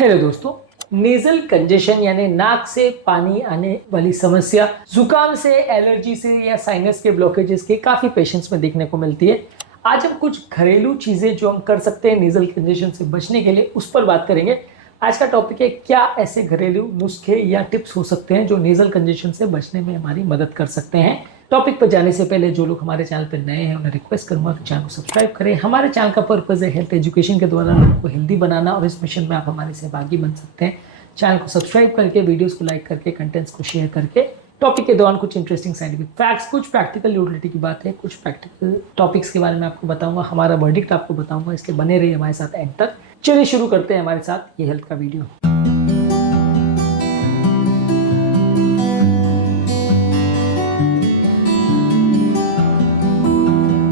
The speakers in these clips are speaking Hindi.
हेलो दोस्तों, नेजल कंजेशन यानी नाक से पानी आने वाली समस्या जुकाम से, एलर्जी से या साइनस के ब्लॉकेजेस के काफी पेशेंट्स में देखने को मिलती है। आज हम कुछ घरेलू चीजें जो हम कर सकते हैं नेजल कंजेशन से बचने के लिए उस पर बात करेंगे। आज का टॉपिक है क्या ऐसे घरेलू नुस्खे या टिप्स हो सकते हैं जो नेजल कंजेशन से बचने में हमारी मदद कर सकते हैं। टॉपिक पर जाने से पहले जो लोग हमारे चैनल पर नए हैं उन्हें रिक्वेस्ट करूंगा कि चैनल को सब्सक्राइब करें। हमारे चैनल का पर्पस है हेल्थ एजुकेशन के द्वारा लोगों को हेल्दी बनाना और इस मिशन में आप हमारे सहभागी बन सकते हैं। चैनल को सब्सक्राइब करके, वीडियोस को लाइक करके, कंटेंट्स को शेयर करके। टॉपिक के दौरान कुछ इंटरेस्टिंग साइंटिफिक फैक्ट्स, कुछ प्रैक्टिकल यूटिलिटी की बात है, कुछ प्रैक्टिकल टॉपिक्स के बारे में आपको बताऊंगा, हमारा वर्डिक्ट आपको बताऊंगा, इसलिए बने रहिए हमारे साथ एंड तक। चलिए शुरू करते हैं हमारे साथ ये हेल्थ का वीडियो।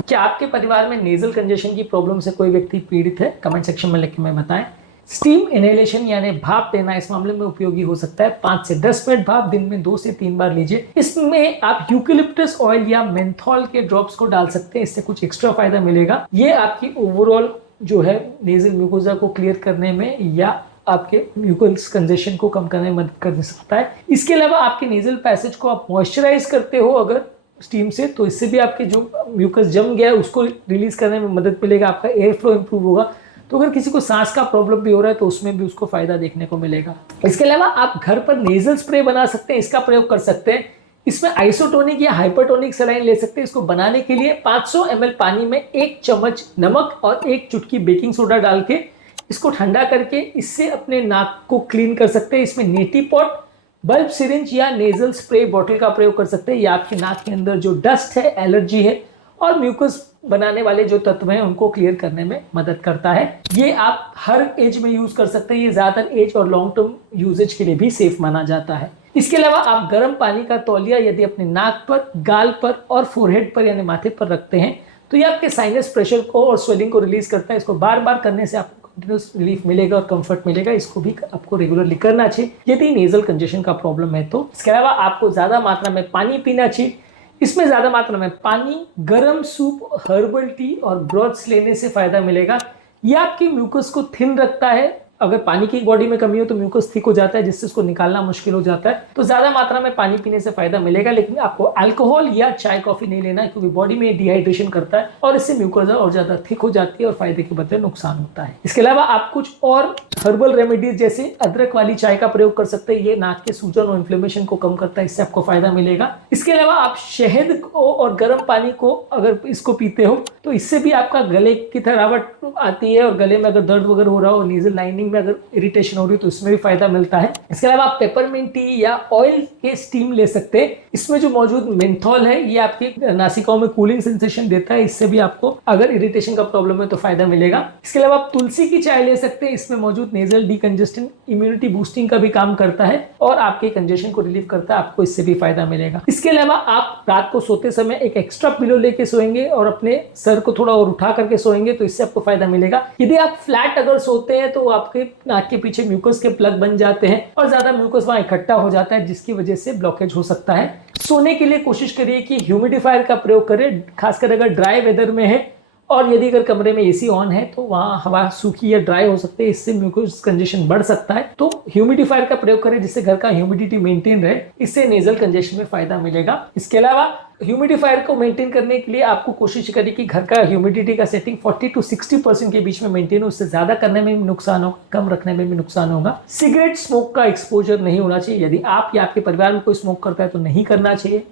क्या आपके परिवार में नेजल कंजेशन की प्रॉब्लम से कोई व्यक्ति पीड़ित है? कमेंट सेक्शन में लिख के मैं बताएं। स्टीम इनहेलेशन यानी भाप लेना इस मामले में उपयोगी हो सकता है। 5 से 10 मिनट भाप दिन में 2 से 3 बार लीजिए। इसमें आप यूकेलिप्टस ऑयल या मेंथॉल के ड्रॉप्स को डाल सकते हैं, इससे कुछ एक्स्ट्रा फायदा मिलेगा। ये आपकी ओवरऑल जो है नेजल म्यूकोजा को क्लियर करने में या आपके म्यूकस कंजेशन को कम करने में मदद कर सकता है। इसके अलावा आपके नेजल पैसेज को आप मॉइस्चराइज करते हो अगर स्टीम से, तो इससे भी आपके जो म्यूकस जम गया है उसको रिलीज करने में मदद मिलेगा, आपका एयर फ्लो इंप्रूव होगा। तो अगर किसी को सांस का प्रॉब्लम भी हो रहा है तो उसमें भी उसको फायदा देखने को मिलेगा। इसके अलावा आप घर पर नेजल स्प्रे बना सकते हैं, इसका प्रयोग कर सकते हैं। इसमें आइसोटोनिक या हाइपरटोनिक सलाइन ले सकते हैं। इसको बनाने के लिए 500 ml पानी में 1 चम्मच नमक और 1 चुटकी बेकिंग सोडा डाल के इसको ठंडा करके इससे अपने नाक को क्लीन कर सकते हैं। इसमें नेटी पॉट, बल्ब सिरिंज या नेजल स्प्रे बॉटल का प्रयोग कर सकते हैं। ये आपकी नाक के अंदर जो डस्ट है, एलर्जी है और म्यूकस बनाने वाले जो तत्व हैं उनको क्लियर करने में मदद करता है। ये आप हर एज में यूज कर सकते हैं। ये ज्यादातर एज और लॉन्ग टर्म यूजेज के लिए भी सेफ माना जाता है। इसके अलावा आप गर्म पानी का तौलिया यदि अपने नाक पर, गाल पर और फोरहेड पर यानी माथे पर रखते हैं तो ये आपके साइनस प्रेशर को और स्वेलिंग को रिलीज करता है। इसको बार बार करने से आपको कंटिन्यूस रिलीफ मिलेगा और कंफर्ट मिलेगा। इसको भी आपको रेगुलरली करना चाहिए यदि नेजल कंजेशन का प्रॉब्लम है तो। इसके अलावा आपको ज्यादा मात्रा में पानी पीना चाहिए। इसमें ज्यादा मात्रा में पानी, गर्म सूप, हर्बल टी और ब्रॉथ्स लेने से फायदा मिलेगा। यह आपके म्यूकस को थिन रखता है। अगर पानी की बॉडी में कमी हो तो म्यूकस थिक हो जाता है, जिससे उसको निकालना मुश्किल हो जाता है। तो ज्यादा मात्रा में पानी पीने से फायदा मिलेगा, लेकिन आपको अल्कोहल या चाय कॉफी नहीं लेना है क्योंकि बॉडी में डिहाइड्रेशन करता है और इससे म्यूकोजा और ज्यादा थिक हो जाती है और फायदे के बदले नुकसान होता है। इसके अलावा आप कुछ और हर्बल रेमेडीज जैसे अदरक वाली चाय का प्रयोग कर सकते हैं। ये नाक के सूजन और इन्फ्लेमेशन को कम करता है, इससे आपको फायदा मिलेगा। इसके अलावा आप शहद को और गर्म पानी को अगर इसको पीते हो तो इससे भी आपका गले की थरावट आती है और गले में अगर दर्द वगैरह हो रहा हो, नेजल लाइनिंग में अगर इरिटेशन हो रही है तो इसमें भी फायदा मिलता है। इसके अलावा आप पेपरमिंट टी या ऑयल के स्टीम ले सकते हैं। इसमें जो मौजूद मेंथॉल है ये आपकी नासिकाओं में कूलिंग सेंसेशन देता है, इससे भी आपको अगर इरिटेशन का प्रॉब्लम है तो फायदा मिलेगा। इसके अलावा आप तुलसी की चाय ले सकते हैं। इसमें मौजूद नेजल डीकंजेस्टेंट इम्यूनिटी बूस्टिंग का भी काम करता है और आपके कंजेशन को रिलीव करता है, आपको इससे भी फायदा मिलेगा। इसके अलावा आप रात को सोते समय एक एक्स्ट्रा पिलो लेके सोएंगे और अपने सर को थोड़ा और उठा करके सोएंगे तो इससे आपको फायदा मिलेगा। यदि आप फ्लैट अगर सोते हैं तो आपके नाक के पीछे म्यूकस के प्लग बन जाते हैं और ज्यादा म्यूकस वहां इकट्ठा हो जाता है, जिसकी वजह से ब्लॉकेज हो सकता है। सोने के लिए कोशिश करिए कि ह्यूमिडिफायर का प्रयोग करें, खासकर अगर ड्राई वेदर में है और यदि अगर कमरे में एसी ऑन है तो वहां हवा सूखी या ड्राई हो सकती है, इससे म्यूकस कंजेशन बढ़ सकता है। तो ह्यूमिडिफायर का प्रयोग करें जिससे घर का ह्यूमिडिटी मेंटेन रहे, इससे नेजल कंजेशन में फायदा मिलेगा। इसके अलावा ह्यूमिडिफायर को मेंटेन करने के लिए आपको कोशिश करें कि घर का ह्यूमिडिटी का सेटिंग 40 to 60% के बीच में मेंटेन हो। उससे ज्यादा करने में भी नुकसान होगा, कम रखने में भी नुकसान होगा। सिगरेट स्मोक का एक्सपोजर नहीं होना चाहिए। यदि आप या आपके परिवार में कोई स्मोक करता है तो नहीं करना चाहिए।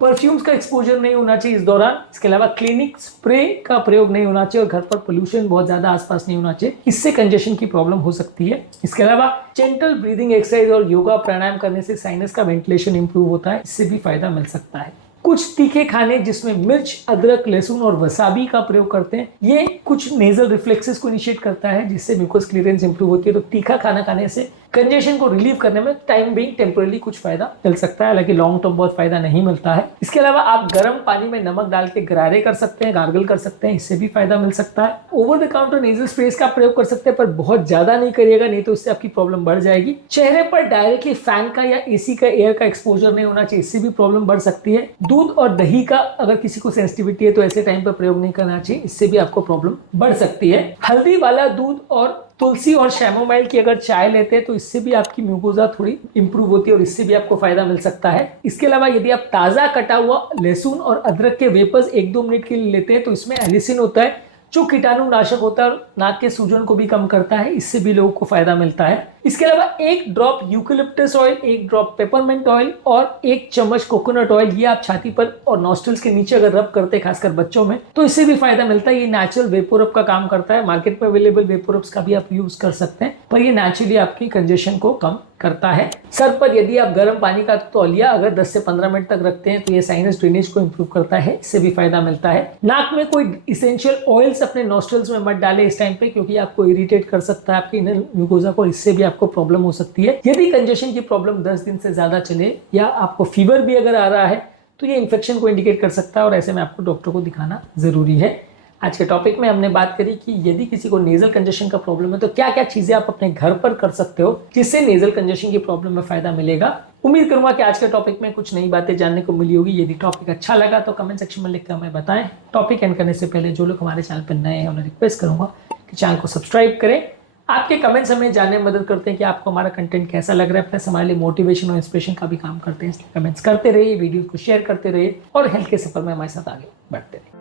परफ्यूम्स का एक्सपोजर नहीं होना चाहिए इस दौरान। इसके अलावा क्लिनिक स्प्रे का प्रयोग नहीं होना चाहिए और घर पर पोल्यूशन बहुत ज्यादा आसपास नहीं होना चाहिए, इससे कंजेशन की प्रॉब्लम हो सकती है। इसके अलावा जेंटल ब्रीदिंग एक्सरसाइज और योगा प्राणायाम करने से साइनस का वेंटिलेशन इंप्रूव होता है, इससे भी फायदा मिल सकता है। कुछ तीखे खाने जिसमें मिर्च, अदरक, लहसुन और वसाबी का प्रयोग करते हैं, ये कुछ नेजल रिफ्लेक्सेस को इनिशिएट करता है जिससे म्यूकस क्लियरेंस इंप्रूव होती है। तो तीखा खाना खाने से कंजेशन को रिलीव करने में टाइम बीइंग टेम्पररी कुछ फायदा मिल सकता है, हालांकि लॉन्ग टर्म बहुत फायदा नहीं मिलता है। इसके अलावा आप गर्म पानी में नमक डाल के गरारे कर सकते हैं, गार्गल कर सकते हैं, इससे भी फायदा मिल सकता है। Over the counter nasal spray का प्रयोग कर सकते हैं पर बहुत ज्यादा नहीं करिएगा, नहीं तो इससे आपकी प्रॉब्लम बढ़ जाएगी। चेहरे पर डायरेक्टली फैन का या एसी का एयर का एक्सपोजर नहीं होना चाहिए, इससे भी प्रॉब्लम बढ़ सकती है। दूध और दही का अगर किसी को सेंसिटिविटी है तो ऐसे टाइम पर प्रयोग नहीं करना चाहिए, इससे भी आपको प्रॉब्लम बढ़ सकती है। हल्दी वाला दूध और तुलसी और शैमोमाइल की अगर चाय लेते हैं तो इससे भी आपकी म्यूकोजा थोड़ी इंप्रूव होती है और इससे भी आपको फायदा मिल सकता है। इसके अलावा यदि आप ताज़ा कटा हुआ लहसुन और अदरक के वेपर्स 1-2 मिनट के लिए लेते हैं तो इसमें एलिसिन होता है जो कीटाणुनाशक होता है और नाक के सूजन को भी कम करता है, इससे भी लोगों को फायदा मिलता है। इसके अलावा 1 drop eucalyptus oil, 1 drop peppermint oil और 1 चम्मच कोकोनट ऑयल, ये आप छाती पर और नॉस्ट्रल्स के नीचे अगर रब करते हैं खासकर बच्चों में तो इससे भी फायदा मिलता है। ये नेचुरल वेपोरब का काम करता है। मार्केट में अवेलेबल वेपोरब्स का भी आप यूज कर सकते हैं पर ये नेचुरली आपकी कंजेशन को कम करता है। सर पर यदि आप गर्म पानी का तौलिया अगर 10 से 15 मिनट तक रखते हैं तो ये साइनस ड्रेनेज को इंप्रूव करता है, इससे भी फायदा मिलता है। नाक में कोई इसेंशियल ऑयल्स अपने नॉस्ट्रल्स में मत डालें इस टाइम पे क्योंकि आपको इरिटेट कर सकता है आपकी इनर म्यूकोजा को, इससे भी आपको प्रॉब्लम हो सकती है। यदि कंजेशन की प्रॉब्लम 10 दिन से ज्यादा चले या आपको फीवर भी अगर आ रहा है तो ये इन्फेक्शन को इंडिकेट कर सकता है और ऐसे में आपको डॉक्टर को दिखाना जरूरी है। आज के टॉपिक में हमने बात करी कि यदि किसी को नेजल कंजेशन का प्रॉब्लम है तो क्या क्या चीजें आप अपने घर पर कर सकते हो जिससे नेजल कंजेशन की प्रॉब्लम में फायदा मिलेगा। उम्मीद करूंगा कि आज के टॉपिक में कुछ नई बातें जानने को मिली होगी। यदि टॉपिक अच्छा लगा तो कमेंट सेक्शन में लिखकर हमें बताएं। टॉपिक एंड करने से पहले जो लोग हमारे चैनल पर नए हैं उन्हें रिक्वेस्ट करूंगा कि चैनल को सब्सक्राइब करें। आपके कमेंट्स हमें जानने में मदद करते हैं कि आपको हमारा कंटेंट कैसा लग रहा है, प्लस हमारे लिए मोटिवेशन और इंस्पिरेशन का भी काम करते हैं। इसलिए कमेंट्स करते रहिए, वीडियो को शेयर करते रहिए और हेल्थ के सफर में हमारे साथ आगे बढ़ते रहिए।